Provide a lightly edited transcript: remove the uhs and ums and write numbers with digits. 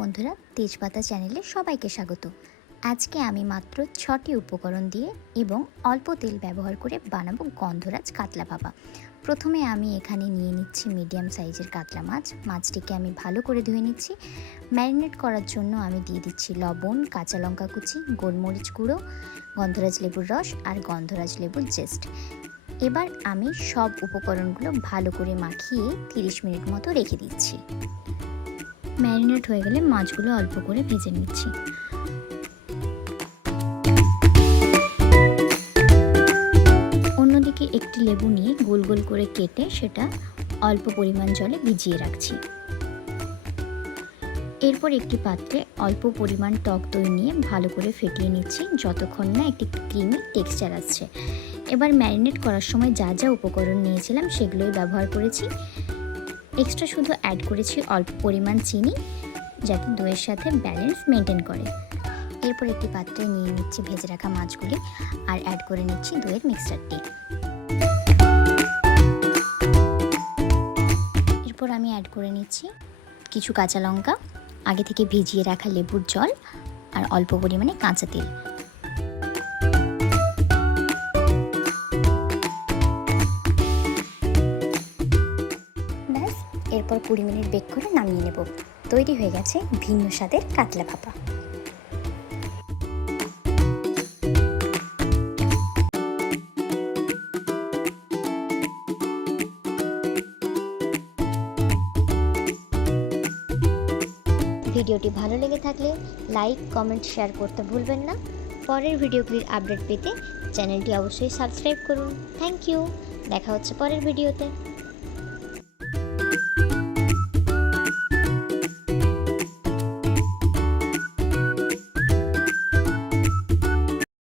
বন্ধুরা, তেজপাতা চ্যানেলে সবাইকে স্বাগত। আজকে আমি মাত্র 6টি উপকরণ দিয়ে এবং অল্প তেল ব্যবহার করে বানাবো গন্ধরাজ কাতলা ভাপা। প্রথমে আমি এখানে নিয়ে নিচ্ছি মিডিয়াম সাইজের কাতলা মাছ। মাছটিকে আমি ভালো করে ধুয়ে নিচ্ছি। ম্যারিনেট করার জন্য আমি দিয়ে দিচ্ছি লবণ, কাঁচা লঙ্কা কুচি, গোলমরিচ গুঁড়ো, গন্ধরাজ লেবুর রস আর গন্ধরাজ লেবুর জেস্ট। এবার আমি সব উপকরণগুলো ভালো করে মাখিয়ে 30 মিনিট মতো রেখে দিচ্ছি। ম্যারিনেট হয়ে গেলে মাছগুলো অল্প করে ভেজে নিচ্ছি। অন্যদিকে একটি লেবু নিয়ে গোল গোল করে কেটে সেটা অল্প পরিমাণ জলে ভিজিয়ে রাখছি। এরপর একটি পাত্রে অল্প পরিমাণ টক দই নিয়ে ভালো করে ফেটিয়ে নিচ্ছি যতক্ষণ না একটি ক্রিমি টেক্সচার আসছে। এবার ম্যারিনেট করার সময় যা যা উপকরণ নিয়েছিলাম সেগুলোই ব্যবহার করেছি। এক্সট্রা শুধু অ্যাড করেছি অল্প পরিমাণ চিনি, যাতে দইয়ের সাথে ব্যালেন্স মেনটেন করে। এরপর একটি পাত্রে নিয়ে নিচ্ছি ভেজে রাখা মাছগুলি আর অ্যাড করে নিচ্ছি দইয়ের মিক্সচারটি। এরপর আমি অ্যাড করে নিচ্ছি কিছু কাঁচা লঙ্কা, আগে থেকে ভিজিয়ে রাখা লেবুর জল আর অল্প পরিমাণে কাঁচা তেল। ব্যাস, এরপর 20 মিনিট বেক করে নামিয়ে নেব। তৈরি হয়ে গেছে ভিন্ন স্বাদের কাতলা ভাপা। ভিডিওটি ভালো লেগে থাকলে লাইক, কমেন্ট, শেয়ার করতে ভুলবেন না। পরের ভিডিওগুলির আপডেট পেতে চ্যানেলটি অবশ্যই সাবস্ক্রাইব করুন। Thank you. দেখা হচ্ছে পরের ভিডিওতে।